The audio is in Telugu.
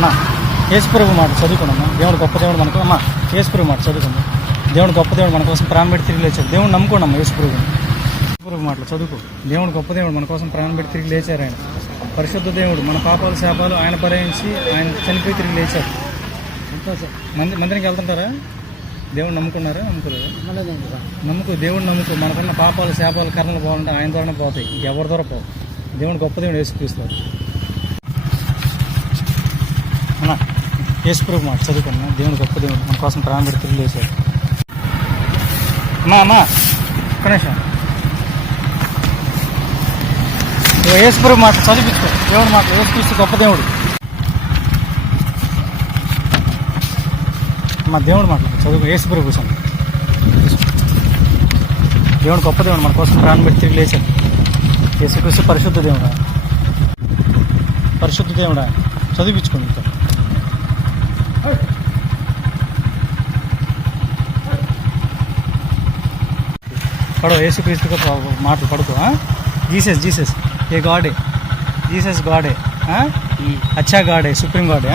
అమ్మా యేసుప్రభు మాట చదువుకోనమ్మా. దేవుడు గొప్ప దేవుడు మనకు. అమ్మా యేసుప్రభు మాట చదువుకుందాం దేవుడు గొప్ప దేవుడు మన కోసం ప్రాణం పెట్టి తిరిగి లేచాడు. దేవుడు నమ్ముకోండి అమ్మా యేసుప్రభు యేసుప్రభు మాటలు చదువుకో. దేవుడు గొప్ప దేవుడు మన కోసం ప్రాణం పెట్టి తిరిగి లేచారు ఆయన. పరిశుద్ధ దేవుడు మన పాపాలు శాపాలు ఆయన పరిహరించి ఆయన చనిపోయి తిరిగి లేచారు. మంది మందిరికి వెళ్తుంటారా? దేవుడు నమ్ముకున్నారా? నమ్ముకోలేదు? నమ్ముకు దేవుడు నమ్ముకు. మనకున్న పాపాలు శాపాలు కర్ణలు పోవాలంటే ఆయన ద్వారానే పోతాయి. ఇంకెవరి ద్వారా పోవు? దేవుడు గొప్ప దేవుడు యేసుక్రీస్తారు అన్నా యేసుప్రభు మాట చదువుకున్నా? దేవుడు గొప్ప దేవుడు. మన కోసం ప్రాణం పెడి తిరిగి లేచాడు. అమ్మా అమ్మా. కనీసం యేసుప్రభు మాట చదివించుకో. దేవుడు మాట యేసుక్రీస్తు గొప్ప దేవుడు. మా దేవుడు మాట చదువుకో. యేసుప్రభు కూర్చోండి దేవుడు గొప్ప దేవుడు. మన కోసం ప్రాణం పెట్టి తిరిగి లేచాడు. యేసుక్రీస్తు పరిశుద్ధ దేవుడా? పరిశుద్ధ దేవుడా? చదివించుకోండి పడవ యేసుక్రీస్తుగా ప- మాటలు పడుకో జీసస్ జీసస్ ఏ గాడే? జీసస్ గాడే అచ్చా గాడే సుప్రీం గాడే